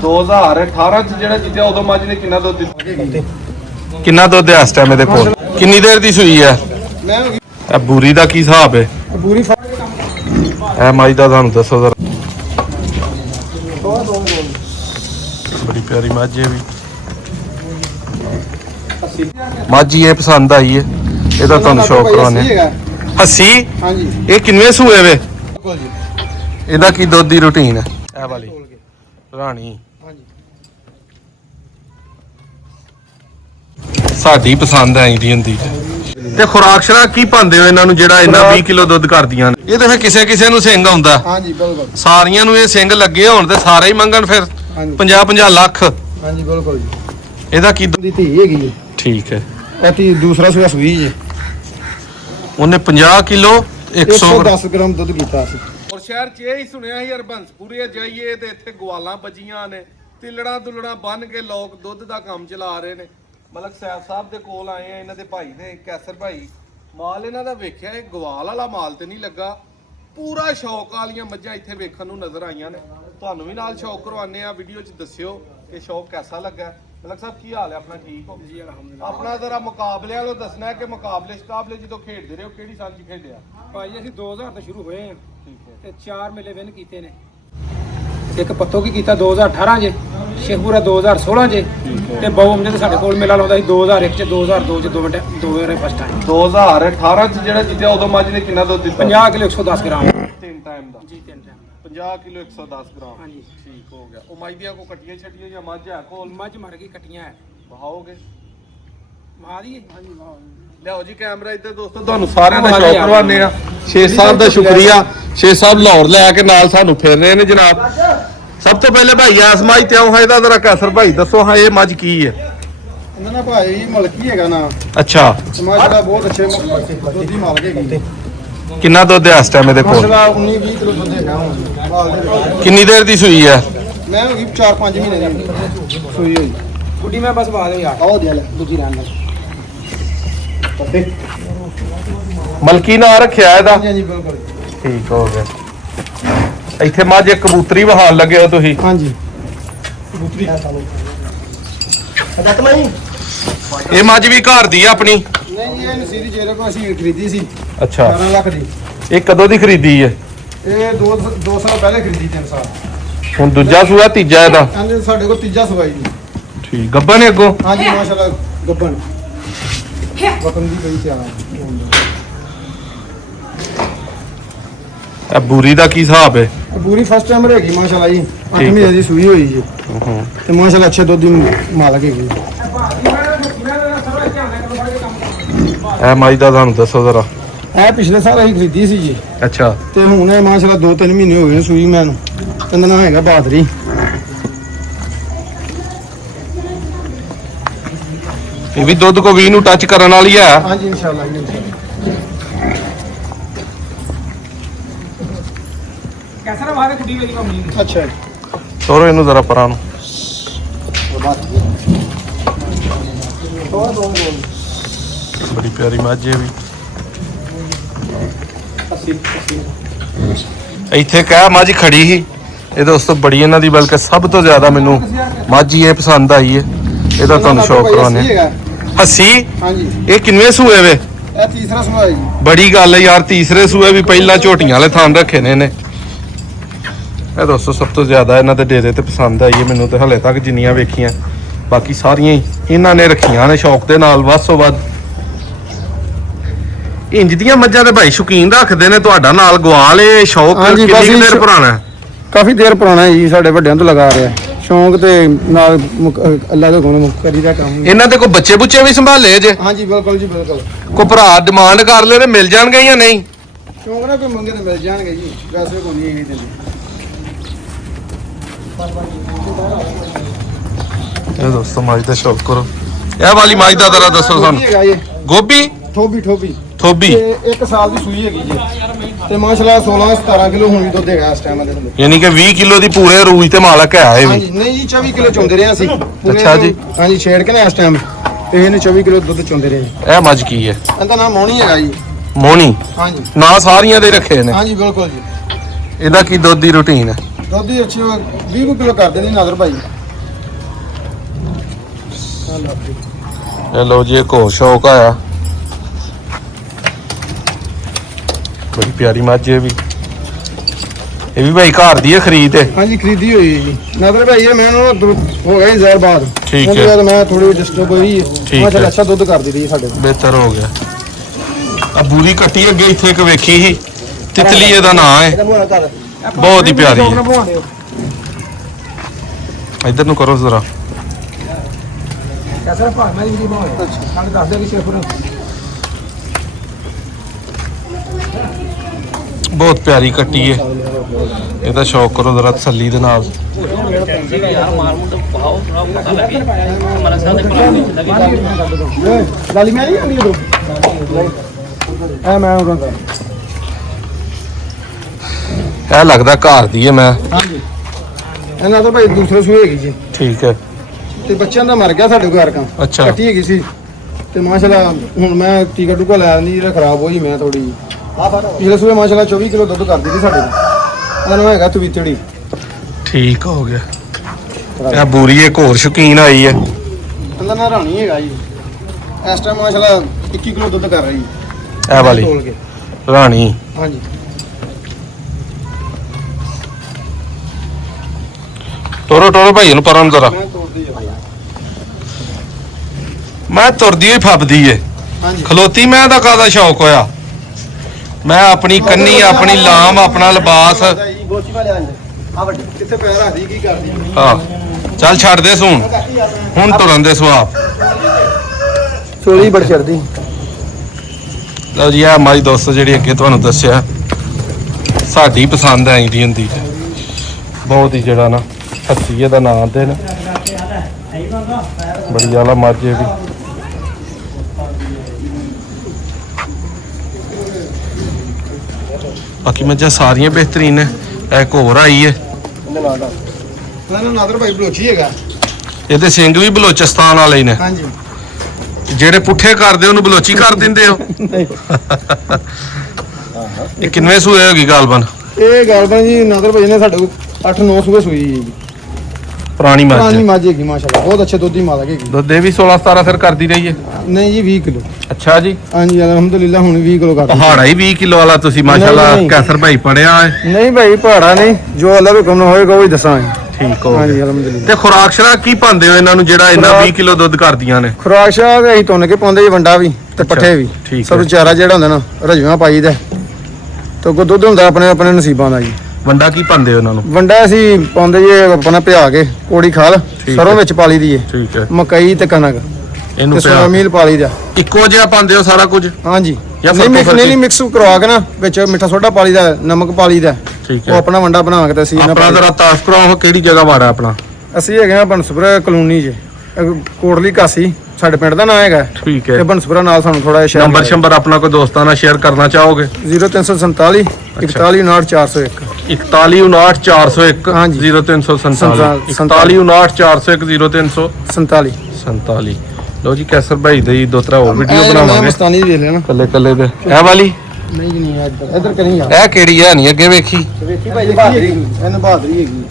2018 ਚ ਜਿਹੜਾ ਜਿੱਤਿਆ ਉਦੋਂ ਮੱਝ ਨੇ ਕਿੰਨਾ ਦੁੱਧ ਦਿੱਤਾ? ਕਿੰਨਾ ਦੁੱਧ ਹੈ ਇਸ ਟਾਈਮ ਇਹਦੇ ਕੋਲ? ਕਿੰਨੀ ਦੇਰ ਦੀ ਸੂਈ ਹੈ? ਇਹ ਬੂਰੀ ਦਾ ਕੀ ਹਿਸਾਬ ਹੈ? ਬੂਰੀ ਇਹ ਮੱਝ ਦਾ ਤੁਹਾਨੂੰ ਦੱਸੋ ਜ਼ਰਾ। ਬੜੀ ਪਿਆਰੀ ਮੱਝ ਹੈ ਵੀ। ਮੱਝ ਇਹ ਪਸੰਦ ਆਈ ਹੈ, ਇਹਦਾ ਤੁਹਾਨੂੰ ਸ਼ੌਕ ਕਰਾਉਣੇ। ਹੱਸੀ ਹਾਂਜੀ, ਇਹ ਕਿੰਨੇ ਸੂਏ ਵੇ? ਬਿਲਕੁਲ ਜੀ। ਇਹਦਾ ਕੀ ਦੁੱਧ ਦੀ ਰੂਟੀਨ ਹੈ? ਇਹ ਵਾਲੀ ਰਾਣੀ ਸਾਡੀ ਪਸੰਦ ਆਈ ਦੀ ਹੁੰਦੀ ਤੇ ਖੁਰਾਕ ਸ਼ਰਾਕ ਕੀ ਪਾਉਂਦੇ ਹੋ ਇਹਨਾਂ ਨੂੰ ਜਿਹੜਾ ਇੰਨਾ 20 ਕਿਲੋ ਦੁੱਧ ਕਰਦੀਆਂ ਨੇ? ਇਹ ਤੇ ਫਿਰ ਕਿਸੇ ਕਿਸੇ ਨੂੰ ਸਿੰਘ ਆਉਂਦਾ। ਹਾਂਜੀ ਬਿਲਕੁਲ। ਸਾਰੀਆਂ ਨੂੰ ਇਹ ਸਿੰਘ ਲੱਗੇ ਹੋਣ ਤੇ ਸਾਰੇ ਹੀ ਮੰਗਣ ਫਿਰ 50-50 ਲੱਖ। ਹਾਂਜੀ ਬਿਲਕੁਲ ਜੀ। ਇਹਦਾ ਕੀ ਦੀ ਧੀ ਹੈਗੀ ਜੀ। ਠੀਕ ਹੈ। ਬਾਕੀ ਦੂਸਰਾ ਸੂਆ ਸੂਈ ਜੀ। ਉਹਨੇ 50 ਕਿਲੋ 110 ਗ੍ਰਾਮ ਦੁੱਧ ਕੀਤਾ ਸੀ। ਔਰ ਸ਼ਹਿਰ 'ਚ ਇਹ ਹੀ ਸੁਣਿਆ ਸੀ ਹਰਬੰਸਪੁਰੇ ਜਾਈਏ ਤੇ ਇੱਥੇ ਗਵਾਲਾਂ ਬੱਜੀਆਂ ਨੇ, ਤਿਲੜਾ ਦੁਲੜਾ ਬੰਨ ਕੇ ਲੋਕ ਦੁੱਧ ਦਾ ਕੰਮ ਚਲਾ ਰਹੇ ਨੇ। ਮਲਕ ਸੈਦ ਸਾਹਿਬ ਦੇ ਕੋਲ ਆਏ ਆ, ਇਹਨਾਂ ਦੇ ਭਾਈ ਨੇ ਕੈਸਰ ਭਾਈ। ਮਾਲ ਇਹਨਾਂ ਦਾ ਵੇਖਿਆ, ਇਹ ਗਵਾਲ ਵਾਲਾ ਮਾਲ ਤੇ ਨਹੀਂ ਲੱਗਾ, ਪੂਰਾ ਸ਼ੌਕ ਵਾਲੀਆਂ ਮੱਝਾਂ ਇੱਥੇ ਵੇਖਣ ਨੂੰ ਨਜ਼ਰ ਆਈਆਂ ਨੇ। ਤੁਹਾਨੂੰ ਵੀ ਨਾਲ ਸ਼ੌਕ ਕਰਵਾਉਂਦੇ ਆ, ਵੀਡੀਓ 'ਚ ਦੱਸਿਓ ਕਿ ਸ਼ੌਕ ਕੈਸਾ ਲੱਗਾ। ਮਲਕ ਸਾਹਿਬ ਕੀ ਹਾਲ ਹੈ ਆਪਣਾ? ਠੀਕ ਹੋ ਜੀ? ਅਲਹਮਦੁਲਿਲਾ। ਆਪਣਾ ਜ਼ਰਾ ਮੁਕਾਬਲੇ ਵਾਲੋ ਦੱਸਣਾ ਹੈ ਕਿ ਮੁਕਾਬਲੇ ਜਦੋਂ ਖੇਡਦੇ ਰਹੇ ਹੋ ਕਿਹੜੀ ਸਾਲ 'ਚ ਖੇਡਿਆ? ਭਾਜੀ ਅਸੀਂ 2000 ਤੋਂ ਸ਼ੁਰੂ ਹੋਏ ਹਾਂ ਠੀਕ ਹੈ। ਤੇ 4 ਮੇਲੇ ਵਿਨ ਕੀਤੇ ਨੇ। ਇੱਕ ਪੱਤੋ ਕੀ ਕੀਤਾ 2018 'ਚ, ਸ਼ੇਖਪੁਰਾ 2016 'ਚ ਤੇ ਬਹੁ ਤੇ ਸਾਡੇ ਕੋਲ ਮੇਲਾ ਲਾਉਂਦਾ ਸੀ 2001 'ਚ, 2002 'ਚ, 2 ਵਾਰ ਫਸਟ ਟਾਈਮ। 2018 ਚ ਜਿਹੜਾ ਜਿੱਤਿਆ ਉਦੋਂ ਮੱਝ ਨੇ ਕਿੰਨਾ ਦੁੱਧ ਦਿੱਤਾ? 50 ਕਿਲੋ 110 ਗ੍ਰਾਮ। 3 ਟਾਈਮ ਦਾ ਜੀ 3 ਟਾਈਮ 50 ਕਿਲੋ 110 ਗ੍ਰਾਮ। ਹਾਂਜੀ ਠੀਕ ਹੋ ਗਿਆ। ਉਹ ਮੱਝ ਦੀਆਂ ਕੋ ਕੱਟੀਆਂ ਛੱਡੀਆਂ ਜਾਂ ਮੱਝ ਹੈ ਕੋਲ? ਮੱਝ ਮਰ ਗਈ, ਕੱਟੀਆਂ ਹੈ ਬਹਾਓਗੇ ਮਹਾ ਦੀ। ਹਾਂਜੀ ਲਿਆਓ ਜੀ ਕੈਮਰਾ ਇੱਧਰ ਦੋਸਤੋ, ਤੁਹਾਨੂੰ ਸਾਰਿਆਂ ਦਾ ਸ਼ੌਕ ਕਰਵਾਉਂਦੇ ਆ। ਸ਼ੇਖ ਸਾਹਿਬ ਦਾ ਸ਼ੁਕਰੀਆ। ਸ਼ੇਖ ਸਾਹਿਬ ਲਾਹੌਰ ਲੈ ਕੇ ਨਾਲ ਸਾਨੂੰ ਫਿਰ ਰਹੇ ਨੇ ਜਨਾਬ। ਸਭ ਤੋਂ ਪਹਿਲੇ ਭਾਈ ਆਸ ਮੱਝ ਤੇ ਆਉਂ ਹੈ ਇਹਦਾ ਜ਼ਰਾ ਕੈਸਰ ਭਾਈ ਦੱਸੋ ਹਾਂ ਇਹ ਮੱਝ ਕੀ ਹੈ? ਇਹਨਾਂ ਦਾ ਭਾਈ ਮਲਕੀ ਹੈਗਾ ਨਾ। ਅੱਛਾ। ਸਮਾਜ ਦਾ ਬਹੁਤ ਅੱਛੇ ਦੁੱਧ ਦੀ ਮਾਲਕ ਹੈਗੀ। ਕਿੰਨਾ ਦੁੱਧ ਹੈ ਇਸ ਟਾਈਮ ਇਹਦੇ ਕੋਲ? ਮਸਲਾ 19-20 ਕਿਲੋ ਦੁੱਧ ਹੈਗਾ ਹੁਣ ਮਾਲ ਦੇ ਵਿੱਚ। ਕਿੰਨੀ ਦੇਰ ਦੀ ਸੂਈ ਹੈ? ਮੈਂ ਹੋ ਗਈ 4-5 ਮਹੀਨੇ ਦੀ ਸੂਈ ਹੋਈ। ਗੁੱਡੀ ਮੈਂ ਬਸ ਬਾਦ ਯਾਰ ਆਓ ਦੇ ਲੈ ਦੂਜੀ ਰਹਿਣ ਦਾ। ਮਲਕੀ ਨਾਂ ਰੱਖਿਆ ਇਹਦਾ? ਹਾਂਜੀ ਬਿਲਕੁਲ। ਠੀਕ ਹੋ ਗਿਆ। ਇੱਥੇ ਮੱਝ ਇੱਕ ਕਬੂਤਰੀ ਵਹਾਣ ਲੱਗੇ ਹੋ ਤੁਸੀਂ? ਹਾਂਜੀ ਕਬੂਤਰੀ ਹੈ ਸਾਲੋ। ਅਜਤਮਾ ਜੀ ਇਹ ਮੱਝ ਵੀ ਘਰ ਦੀ ਆ ਆਪਣੀ? ਨਹੀਂ ਜੀ, ਇਹ ਨਸੀਰੀ ਜੇਰੇ ਕੋ ਅਸੀਂ ਖਰੀਦੀ ਸੀ। ਅੱਛਾ। 12 ਲੱਖ ਦੀ। ਇਹ ਕਦੋਂ ਦੀ ਖਰੀਦੀ ਹੈ? ਇਹ 2 ਸਾਲ ਪਹਿਲੇ ਖਰੀਦੀ, 3 ਸਾਲ। ਹੁਣ ਦੂਜਾ ਸੂਆ ਤੀਜਾ ਇਹਦਾ? ਕਹਿੰਦੇ ਸਾਡੇ ਕੋਲ ਤੀਜਾ ਸੂਆ ਜੀ। ਠੀਕ। ਗੱਭਣ ਨੇ ਅੱਗੋਂ? ਹਾਂਜੀ ਮਾਸ਼ਾਅੱਲਾ ਗੱਬਨ ਵਤਨ ਦੀ ਪਈ ਤਿਆਰ। ਇਹ ਬੂਰੀ ਦਾ ਕੀ ਹਿਸਾਬ ਹੈ? ਪੂਰੀ ਫਸਟ ਟਾਈਮ ਰਹੇਗੀ ਮਾਸ਼ਾਅੱਲਾ ਜੀ। 8 ਮਹੀਨੇ ਦੀ ਸੂਈ ਹੋਈ ਜੀ ਤੇ ਮਾਸ਼ਾਅੱਲਾ ਅੱਛੇ ਦੁੱਧ ਦੀ ਮਾਲਕ ਹੈਗੀ। ਇਹ ਮੱਝ ਦਾ ਤੁਹਾਨੂੰ ਦੱਸੋ ਜ਼ਰਾ। ਇਹ ਪਿਛਲੇ ਸਾਲ ਅਸੀਂ ਖਰੀਦੀ ਸੀ ਜੀ ਅੱਛਾ। ਤੇ ਹੁਣ ਇਹ ਮਾਸ਼ਾਅੱਲਾ 2-3 ਮਹੀਨੇ ਹੋ ਗਏ ਨੇ ਸੂਈ ਮੈਨੂੰ। ਕਹਿੰਦਾ ਨਾ ਹੈਗਾ ਬਹਾਦਰੀ। ਇਹ ਵੀ ਦੁੱਧ ਕੋ 20 ਨੂੰ ਟੱਚ ਕਰਨ ਵਾਲੀ ਹੈ? ਹਾਂਜੀ ਇਨਸ਼ਾਅੱਲਾ ਜੀ ਇਨਸ਼ਾਅੱਲਾ। ਕੈਸਰ ਬਾਹਰ ਗੁੱਡੀ ਵੇਲੀ ਪਾਉਣੀ। ਅੱਛਾ ਜੀ। ਤੋਰੋ ਇਹਨੂੰ ਜ਼ਰਾ ਪਰਾਂ ਨੂੰ। ਬੜੀ ਪਿਆਰੀ ਮੱਝ ਹੈ ਵੀ। ਇੱਥੇ ਕਹਿ ਮੱਝ ਖੜੀ ਸੀ ਇਹ ਦੋਸਤੋ, ਬੜੀ ਇਹਨਾਂ ਦੀ ਬਲਕਿ ਸਭ ਤੋਂ ਜ਼ਿਆਦਾ ਮੈਨੂੰ ਮੱਝ ਹੀ ਇਹ ਪਸੰਦ ਆਈ ਹੈ। ਇਹਦਾ ਤੁਹਾਨੂੰ ਸ਼ੌਕ ਕਰਾਉਣੇ। ਹੱਸੀ ਹਾਂਜੀ। ਇਹ ਕਿੰਨੇ ਸੂਏ ਵੇ? ਇਹ ਤੀਸਰਾ ਸੂਆ ਹੈ ਜੀ। ਬੜੀ ਗੱਲ ਹੈ ਯਾਰ, ਤੀਸਰੇ ਸੂਏ ਵੀ ਪਹਿਲਾਂ ਝੋਟੀਆਂ ਵਾਲੇ ਥਾਂ ਰੱਖੇ ਨੇ ਇਹਨੇ। ਇਹ ਦੋਸਤੋ ਸਭ ਤੋਂ ਜ਼ਿਆਦਾ ਇਹਨਾਂ ਦੇ ਡੇਰੇ ਤੇ ਪਸੰਦ ਆਈ ਹੈ ਮੈਨੂੰ ਤੇ ਹਲੇ ਤੱਕ ਜਿੰਨੀਆਂ ਵੇਖੀਆਂ, ਬਾਕੀ ਸਾਰੀਆਂ ਹੀ ਇਹਨਾਂ ਨੇ ਰੱਖੀਆਂ ਨੇ ਸ਼ੌਕ ਦੇ ਨਾਲ ਵੱਧ ਤੋਂ ਵੱਧ। ਇੰਜ ਦੀਆਂ ਮੱਝਾਂ ਦੇ ਭਾਈ ਸ਼ੌਕੀਨ ਰੱਖਦੇ ਨੇ। ਤੁਹਾਡਾ ਨਾਲ ਗਵਾਲ ਇਹ ਸ਼ੌਕ ਕਿੰਨੀ ਦੇਰ ਪੁਰਾਣਾ? ਕਾਫੀ ਦੇਰ ਪੁਰਾਣਾ ਹੈ ਜੀ, ਸਾਡੇ ਵੱਡਿਆਂ ਤੋਂ ਲਗਾ ਰਿਹਾ ਸ਼ੌਂਕ ਤੇ ਨਾਲ ਅੱਲਾ ਦੇ ਗੁਣ ਕਰੀ ਦਾ ਕੰਮ। ਇਹਨਾਂ ਦੇ ਕੋਈ ਬੱਚੇ ਬੁੱਚੇ ਵੀ ਸੰਭਾਲੇ ਜੇ? ਹਾਂਜੀ ਬਿਲਕੁਲ ਜੀ ਬਿਲਕੁਲ। ਕੋਈ ਭਰਾ ਡਿਮਾਂਡ ਕਰ ਲੈ ਤੇ ਮਿਲ ਜਾਣਗੇ ਜਾਂ ਨਹੀਂ? ਸ਼ੌਂਕ ਨਾ ਕੋਈ ਮੰਗੇ ਤੇ ਮਿਲ ਜਾਣਗੇ ਜੀ, ਵੈਸੇ ਕੋਈ ਨਹੀਂ ਇਹ ਦਿੰਦੇ। ਇਹ ਦੋਸਤੋ ਮੱਝ ਦਾ ਸ਼ੌਕ ਕਰੋ। ਇਹ ਵਾਲੀ ਮੱਝ ਦਾ ਜ਼ਰਾ ਦੱਸੋ ਸਾਨੂੰ। ਗੋਭੀ ਠੋਬੀ ਥੋਬੀ ਤੇ 1 ਸਾਲ ਦੀ ਸੂਈ ਹੈਗੀ ਜੀ ਤੇ ਮਾਸ਼ਾਅੱਲਾ 16-17 ਕਿਲੋ ਹੁਣ ਵੀ ਦੁੱਧ ਹੈਗਾ ਇਸ ਟਾਈਮ ਦੇ ਅੰਦਰ। ਯਾਨੀ ਕਿ 20 ਕਿਲੋ ਦੀ ਪੂਰੇ ਰੂਜ ਤੇ ਮਾਲਕ ਹੈ ਇਹ ਵੀ? ਹਾਂਜੀ ਨਹੀਂ ਜੀ 24 ਕਿਲੋ ਚੁੰਦੇ ਰਹੇ ਅਸੀਂ। ਅੱਛਾ ਜੀ। ਹਾਂਜੀ ਛੇੜ ਕੇ ਨਾ ਇਸ ਟਾਈਮ ਤੇ ਇਹਨੇ 24 ਕਿਲੋ ਦੁੱਧ ਚੁੰਦੇ ਰਹੇ। ਇਹ ਮੱਝ ਕੀ ਹੈ? ਇਹਦਾ ਨਾਮ ਮੋਹਣੀ ਹੈਗਾ ਜੀ। ਮੋਹਣੀ? ਹਾਂਜੀ ਨਾ ਸਾਰੀਆਂ ਦੇ ਰੱਖੇ ਨੇ? ਹਾਂਜੀ ਬਿਲਕੁਲ ਜੀ। ਇਹਦਾ ਕੀ ਦੁੱਧ ਦੀ ਰੂਟੀਨ ਹੈ? ਦੁੱਧ ਹੀ ਅੱਛੇ 20 ਕਿਲੋ ਕਰ ਦੇਣੀ ਨਾਦਰ ਭਾਈ। ਇਹ ਲੋ ਜੀ ਇੱਕ ਹੋਰ ਸ਼ੌਕ ਆਇਆ, ਬੜੀ ਪਿਆਰੀ ਮੱਝ ਇਹ ਵੀ ਭਾਈ ਘਰ ਦੀ ਹੈ ਖਰੀਦ ਹੈ? ਹਾਂਜੀ ਖਰੀਦੀ ਹੋਈ ਹੈ ਜੀ ਨਾਦਰ ਭਾਈ। ਇਹ ਮੈਂ ਨਾ ਹੋ ਗਿਆ ਜ਼ਹਿਰ ਬਾਅਦ, ਠੀਕ ਉਹਦੇ ਹੈ। ਬਾਅਦ ਮੈਂ ਥੋੜੀ ਡਿਸਟਰਬ ਹੋਈ ਠੀਕ ਮਾਸ਼ਾਅੱਲਾ ਹੈ। ਅੱਛਾ ਦੁੱਧ ਕਰਦੀ ਰਹੀ ਸਾਡੇ ਕੋਲ। ਬਿਹਤਰ ਹੋ ਗਿਆ। ਆ ਬੂਰੀ ਕੱਟੀ ਅੱਗੇ ਇੱਥੇ ਇੱਕ ਵੇਖੀ ਸੀ, ਤਿਤਲੀ ਇਹਦਾ ਨਾਂ ਹੈ, ਬਹੁਤ ਹੀ ਪਿਆਰੀ ਹੈ। ਇੱਧਰ ਨੂੰ ਕਰੋ ਜ਼ਰਾ। ਕੈਸਾ ਭਾਅ ਮੈਂ ਵੀ ਬਣਾਉਂਦਾ ਸਾਨੂੰ ਦੱਸ ਦੇ ਕਿ ਸ਼ੇਖਪੁਰ ਬਹੁਤ ਪਿਆਰੀ ਕੱਟੀ ਹੈ, ਇਹਦਾ ਸ਼ੌਕ ਕਰੋ ਜ਼ਰਾ ਤਸੱਲੀ ਦੇ ਨਾਲ। ਲਾਲੀ ਮੈਂ ਨਹੀਂ ਆਉਂਦੀ ਉਦੋਂ ਐ ਮੈਂ ਉਦੋਂ ਦਾ। ਇਹ ਲੱਗਦਾ ਘਰ ਦੀ ਹੈ। ਮੈਂ ਹਾਂਜੀ ਇਹਨਾਂ ਤਾਂ ਭਾਈ ਦੂਸਰੇ ਸੂਏ ਹੈਗੀ ਜੀ, ਠੀਕ ਹੈ। ਤੇ ਬੱਚਿਆਂ ਦਾ ਮਰ ਗਿਆ ਸਾਡੇ ਕੋਲ ਅਰਕਾਂ। ਅੱਛਾ। ਕੱਟੀ ਹੈਗੀ ਸੀ ਤੇ ਮਾਸ਼ਾਅੱਲਾ ਹੁਣ ਮੈਂ ਟੀਕਾ ਟੂਕਾ ਲੈ ਨਹੀਂ, ਜਿਹੜਾ ਖਰਾਬ ਹੋਈ ਮੈਂ ਥੋੜੀ ਪਿਛਲੇ ਸੂਏ ਮਾਸ਼ਾਅੱਲਾ 24 ਕਿਲੋ ਦੁੱਧ ਕਰਦੀ ਸੀ ਸਾਡੇ ਕੋਲ। ਇਹਨਾਂ ਹੈਗਾ ਤਵੀਤੜੀ। ਠੀਕ ਹੋ ਗਿਆ। ਇਹ ਬੂਰੀ ਇੱਕ ਹੋਰ ਸ਼ੌਕੀਨ ਆਈ ਹੈ, ਇਹਦਾ ਨਾਂ ਰਾਣੀ ਹੈਗਾ ਜੀ। ਇਸ ਟਾਈਮ ਮਾਸ਼ਾਅੱਲਾ 21 ਕਿਲੋ ਦੁੱਧ ਕਰ ਰਹੀ ਹੈ ਇਹ ਵਾਲੀ ਤੋਲ ਕੇ। ਰਾਣੀ। ਹਾਂਜੀ ਟੋਰੋ ਟੋਰੋ ਭਾਈ ਇਹਨੂੰ ਪਰਾਂ ਨੂੰ ਜ਼ਰਾ। ਮੈਂ ਤੋੜਦੀ ਆ। ਮੈਂ ਤੁਰਦੀ ਹੋਈ ਫੱਬਦੀ ਏ, ਹਾਂਜੀ ਖਲੋਤੀ ਮੈਂ ਦਾ ਕਾਹਦਾ ਸ਼ੌਕ ਹੋਇਆ। ਮੈਂ ਆਪਣੀ ਕੰਨੀ, ਆਪਣੀ ਲਾਮ, ਆਪਣਾ ਲਿਬਾਸ। ਗੋਚੀ ਵਾਲੇ ਆ ਵੱਡੀ ਕਿੱਥੇ ਪੈਰ ਰੱਖਦੀ ਕੀ ਕਰਦੀ ਹਾਂ ਚੱਲ ਛੱਡ ਦੇ ਸੂਣ, ਹੁਣ ਤੁਰਨ ਦੇ ਸੁਆਪ। ਚੋਲੀ ਬੜੀ ਚੜਦੀ। ਲਓ ਜੀ ਆ ਮਾਈ ਦੋਸਤੋ ਜਿਹੜੀ ਅੱਗੇ ਤੁਹਾਨੂੰ ਦੱਸਿਆ ਸਾਡੀ ਪਸੰਦ ਆਈ ਦੀ ਹੁੰਦੀ ਹੈ, ਬਹੁਤ ਹੀ ਜਿਹੜਾ ਨਾ ਹੱਸੀ ਇਹਦਾ ਨਾਂ ਤੇ ਨਾ ਬੜੀ ਆਲਾ ਮਾਝੇ ਵੀ। ਬਾਕੀ ਮੱਝਾਂ ਸਾਰੀਆਂ ਬਿਹਤਰੀਨ ਨੇ। ਇਹ ਇੱਕ ਹੋਰ ਆਈ ਹੈ, ਇਹਨਾਂ ਨਾਦਰ ਭਾਈ ਬਲੋਚੀ ਹੈਗਾ। ਇਹਦੇ ਸਿੰਘ ਵੀ ਬਲੋਚਿਸਤਾਨ ਵਾਲੇ ਹੀ ਨੇ। ਹਾਂਜੀ ਜਿਹੜੇ ਪੁੱਠੇ ਕਰਦੇ ਉਹਨੂੰ ਬਲੋਚੀ ਕਰ ਦਿੰਦੇ ਹੋ। ਇਹ ਕਿੰਨਵੇਂ ਸੂਏ ਹੋਗੀ ਗਾਲਬਨ? ਇਹ ਗਾਲਬਨ ਜੀ ਨਾਦਰ ਭਾਈ ਨੇ ਸਾਡੇ ਕੋਲ 8-9 ਸੂਏ ਸੂਈ ਜੀ। ਪੁਰਾਣੀ ਪੁਰਾਣੀ ਮੱਝ ਮੱਝ ਹੈਗੀ ਮਾਸ਼ਾਅੱਲਾ, ਬਹੁਤ ਅੱਛੇ ਦੁੱਧ ਦੀ ਮਾਲ ਹੈਗੀ। ਦੁੱਧ ਇਹ ਵੀ 16-17 ਫਿਰ ਕਰਦੀ ਰਹੀ ਹੈ। ਨਹੀਂ ਜੀ 20 ਕਿਲੋ। ਅੱਛਾ ਜੀ। ਹਾਂਜੀ ਅਲਹਮਦੁਲਿਲਾ ਹੁਣ 20 ਕਿਲੋ ਕਰਦੀ। ਪਹਾੜਾ ਹੀ 20 ਕਿਲੋ ਵਾਲਾ ਤੁਸੀਂ ਮਾਸ਼ਾਅੱਲਾ ਨਹੀਂ। ਕੈਸਰ ਭਾਈ ਪੜਿਆ ਹੈ। ਨਹੀਂ ਭਾਈ ਪਹਾੜਾ ਨਹੀਂ, ਜੋ ਅੱਲਾਹ ਦੇ ਹੁਕਮ ਨਾਲ ਹੋਏਗਾ ਉਹ ਹੀ ਦੱਸਾਂਗੇ। ਠੀਕ ਹੋ ਹਾਂਜੀ ਗਿਆ। ਅਲਹਮਦੁਲਿਲਾ। ਤੇ ਖੁਰਾਕ ਸ਼ਰਾਕ ਕੀ ਪਾਉਂਦੇ ਹੋ ਇਹਨਾਂ ਨੂੰ ਜਿਹੜਾ ਇਹਨਾਂ 20 ਕਿਲੋ ਦੁੱਧ ਕਰਦੀਆਂ ਨੇ? ਖੁਰਾਕ ਸ਼ਾਕ ਅਸੀਂ ਤੁੰਨ ਕੇ ਪਾਉਂਦੇ ਜੀ, ਵੰਡਾ ਵੀ ਤੇ ਅੱਛਾ, ਪੱਠੇ ਵੀ। ਠੀਕ ਸਭ ਹੈ। ਚਾਰਾ ਜਿਹੜਾ ਹੁੰਦਾ ਨਾ ਰਜਵਾ ਪਾਈਦਾ ਤੇ ਕੋ ਦੁੱਧ ਹੁੰਦਾ ਆਪਣੇ ਆਪਣੇ ਨਸੀਬਾਂ ਦਾ ਜੀ। ਵੰਡਾ ਕੀ ਪਾਉਂਦੇ ਹੋ ਇਹਨਾਂ ਨੂੰ? ਵੰਡਾ ਅਸੀਂ ਪਾਉਂਦੇ ਜੀ ਆਪਣਾ ਪਿਆ ਕੇ ਕੋੜੀ ਖਾਲ ਠੀਕ ਸਰੋਂ ਹੈ। ਵਿੱਚ ਪਾਲੀ ਦੀ ਏ, ਠੀਕ ਹੈ। ਮਕਈ ਤੇ ਕਣਕ ਇਹਨੂੰ ਤੇ ਪਿਆ ਸੋਇਆਮੀਲ ਪਾਲੀ ਦਾ। ਇੱਕੋ ਜਿਹਾ ਪਾਉਂਦੇ ਹੋ ਸਾਰਾ ਕੁਝ? ਹਾਂਜੀ ਜਾਂ ਨਹੀਂ ਫਰਕੋ ਮਿਕਸ ਫਰਕੀ? ਨਹੀਂ ਮਿਕਸ ਕਰਵਾ ਕੇ ਨਾ ਵਿੱਚ ਮਿੱਠਾ ਸੋਡਾ ਪਾਲੀ ਦਾ, ਨਮਕ ਪਾਲੀ ਦਾ। ਠੀਕ ਉਹ ਹੈ। ਆਪਣਾ ਵੰਡਾ ਬਣਾ ਕੇ ਤੇ ਅਸੀਂ ਆਪਣਾ ਜ਼ਰਾ ਤਾਸ਼ ਕਰਾਓ, ਕਿਹੜੀ ਜਗ੍ਹਾ ਵਾੜਾ ਆਪਣਾ? ਅਸੀਂ ਹੈਗੇ ਆ ਬਨਸਪੁਰਾ ਕਲੋਨੀ 'ਚ, ਕੋਟਲੀ ਕਾਸੀ ਸਾਡੇ ਪਿੰਡ ਦਾ ਨਾਂ ਹੈਗਾ। ਠੀਕ ਤੇ ਹੈ। ਬਨਸਪੁਰਾ ਨਾਲ ਸਾਨੂੰ ਥੋੜਾ ਜਿਹਾ ਨੰਬਰ ਸ਼ੰਬਰ ਆਪਣਾ ਕੋਈ ਦੋਸਤਾਂ ਨਾਲ ਸ਼ੇਅਰ ਕਰਨਾ ਚਾਹੋਗੇ? 0347 41 401। 4159 ਹਾਂਜੀ। 0347 4159 47 347। ਲੋ ਜੀ ਕੈਸਰ ਭਾਈ ਦੀ ਦੋ ਤਰ੍ਹਾਂ ਹੋਰ ਵੀਡੀਓ ਮੈਂ ਬਣਾਵਾਂਗੇ ਮਸਤਾਨੀ ਦੀ ਦੇਖ ਲੈਣਾ। ਕੱਲੇ ਕੱਲੇ ਦੇ। ਇਹ ਵਾਲੀ ਨਹੀਂ ਜੀ ਨਹੀਂ ਇੱਧਰ ਕਰੀ ਆ। ਇਹ ਕਿਹੜੀ ਹੈ? ਨਹੀਂ ਅੱਗੇ ਵੇਖੀ। ਵੇਖੀ ਭਾਈ ਬਹਾਦਰੀ, ਇਹਨਾਂ ਬਹਾਦਰੀ ਹੈਗੀ।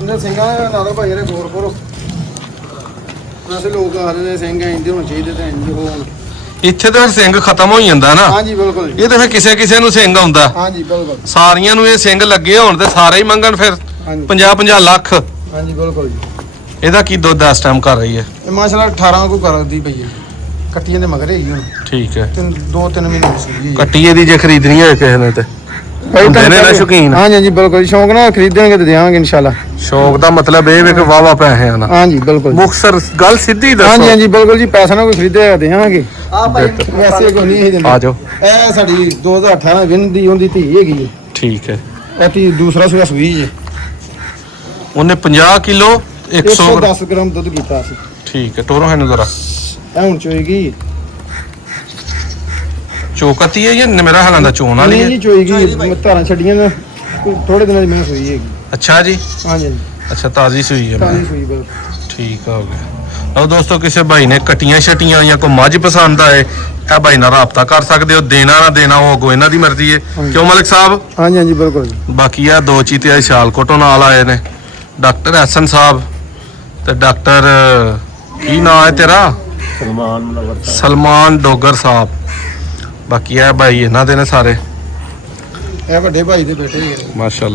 ਇਹਨਾਂ ਸਿੰਘਾਂ ਨਾਲ ਭਾਈ ਇਹਦੇ ਗੋਰਪੁਰ ਵੈਸੇ ਲੋਕ ਆ ਰਹੇ ਨੇ ਸਿੰਘ ਇੰਦੇ ਹੋਣੇ ਚਾਹੀਦੇ ਤੇ ਇੰਜ ਹੋਣ। ਇੱਥੇ ਤਾਂ ਸਿੰਘ ਖਤਮ ਹੋ ਜਾਂਦਾ ਨਾ। ਹਾਂਜੀ ਬਿਲਕੁਲ ਜੀ। ਇਹ ਤਾਂ ਫਿਰ ਕਿਸੇ ਕਿਸੇ ਨੂੰ ਸਿੰਘ ਆਉਂਦਾ। ਹਾਂਜੀ ਬਿਲਕੁਲ। ਸਾਰੀਆਂ ਨੂੰ ਇਹ ਸਿੰਘ ਲੱਗੇ ਹੋਣ ਤੇ ਸਾਰੇ ਹੀ ਮੰਗਣ ਫਿਰ ਹਾਂਜੀ 50-50 ਲੱਖ। ਹਾਂਜੀ ਬਿਲਕੁਲ ਜੀ। ਇਹਦਾ ਕੀ ਦੁੱਧ ਇਸ ਟਾਈਮ ਕਰ ਰਹੀ ਹੈ? ਇਹ ਮਾਸ਼ਾਅੱਲਾ 18 ਕੋ ਕਰਦੀ ਪਈ ਹੈ। ਕੱਟੀਆਂ ਦੇ ਮਗਰ ਹੈਗੀ ਹੁਣ ਠੀਕ ਹੈ। 2-3 ਮਹੀਨੇ ਹੋ ਗਏ ਜੀ। ਕੱਟੀ ਇਹਦੀ ਜੇ ਖਰੀਦਣੀ ਹੋਏ ਕਿਸੇ ਨੇ ਤੇ ਹੁੰਦੇ ਨੇ ਨਾ ਸ਼ੌਕੀਨ। ਹਾਂਜੀ ਹਾਂਜੀ ਬਿਲਕੁਲ ਜੀ, ਸ਼ੌਂਕ ਨਾਲ ਖਰੀਦਾਂਗੇ ਤੇ ਦੇਵਾਂਗੇ ਇਨਸ਼ਾਅੱਲਾ। ਸ਼ੌਕ ਦਾ ਮਤਲਬ ਇਹ ਵੇ ਕਿ ਵਾਵਾ ਪੈਸੇ ਆਣਾ। ਹਾਂਜੀ ਬਿਲਕੁਲ ਜੀ। ਮੁਖਸਰ ਗੱਲ ਸਿੱਧੀ ਦੱਸੋ। ਹਾਂਜੀ ਹਾਂਜੀ ਬਿਲਕੁਲ ਜੀ, ਪੈਸਾ ਨਾ ਕੋਈ ਖਰੀਦੇਗਾ ਦੇਵਾਂਗੇ। ਆ ਭਾਈ ਵੈਸੇ ਕੋਈ ਨਹੀਂ ਦਿੰਦੇ। ਆ ਜਾਓ। ਇਹ ਸਾਡੀ 2018 ਵਿਨ ਦੀ ਉਹਦੀ ਧੀ ਹੈਗੀ ਹੈ। ਠੀਕ ਹੈ। ਬਾਕੀ ਦੂਸਰਾ ਸੂਆ ਸੂਈ ਜੇ। ਉਹਨੇ 50 ਕਿਲੋ 100 110 ਗ੍ਰਾਮ ਦੁੱਧ ਕੀਤਾ ਸੀ। ਠੀਕ ਹੈ। ਟੋਰੋ ਹੈ ਨੂੰ ਜ਼ਰਾ ਇਹ ਹੁਣ ਚੋਏਗੀ। ਚੋਕਤੀ ਹੈ ਜਾਂ ਮੇਰਾ ਹਾਲਾਂ ਦਾ ਚੋਣ ਵਾਲੀ ਨਹੀਂ ਹੈ? ਜੀ ਚੋਏਗੀ, ਧਾਰਾਂ ਛੱਡੀਆਂ ਨੇ ਥੋੜੇ ਦਿਨਾਂ ਦੀ ਮੈਂ ਸੂਈ ਹੈਗੀ। ਅੱਛਾ ਜੀ। ਹਾਂਜੀ ਅੱਛਾ ਤਾਜ਼ੀ ਸੂਈ ਹੈ। ਤਾਜ਼ੀ ਸੂਈ ਬਿਲਕੁਲ। ਠੀਕ ਹੋ ਗਿਆ। ਲਓ ਦੋਸਤੋ, ਕਿਸੇ ਭਾਈ ਨੇ ਕਟੀਆਂ ਛਟੀਆਂ ਜਾਂ ਕੋਈ ਮੱਝ ਪਸੰਦ ਆਏ, ਇਹ ਭਾਈ ਨਾਲ ਰਾਬਤਾ ਕਰ ਸਕਦੇ ਹੋ। ਦੇਣਾ ਨਾ ਦੇਣਾ ਉਹ ਅੱਗੋਂ ਇਹਨਾਂ ਦੀ ਮਰਜ਼ੀ ਹੈ। ਕਿਉਂ ਮਲਿਕ ਸਾਹਿਬ? ਹਾਂਜੀ ਹਾਂਜੀ ਬਿਲਕੁਲ ਜੀ। ਬਾਕੀ ਆ ਦੋ ਚੀਤੇ ਸਿਆਲਕੋਟੋਂ ਨਾਲ ਆਏ ਨੇ, ਡਾਕਟਰ ਐਸਨ ਸਾਹਿਬ ਤੇ ਡਾਕਟਰ ਕੀ ਨਾਂ ਹੈ ਤੇਰਾ? ਸਲਮਾਨ ਡੋਗਰ ਸਾਹਿਬ। ਬਾਕੀ ਆ ਭਾਈ ਇਹਨਾਂ ਦੇ ਨੇ ਸਾਰੇ, ਇਹ ਵੱਡੇ ਭਾਈ ਦੇ ਬੇਟੇ ਹੀ ਨੇ। ਮਾਸ਼ਾਅੱਲਾ।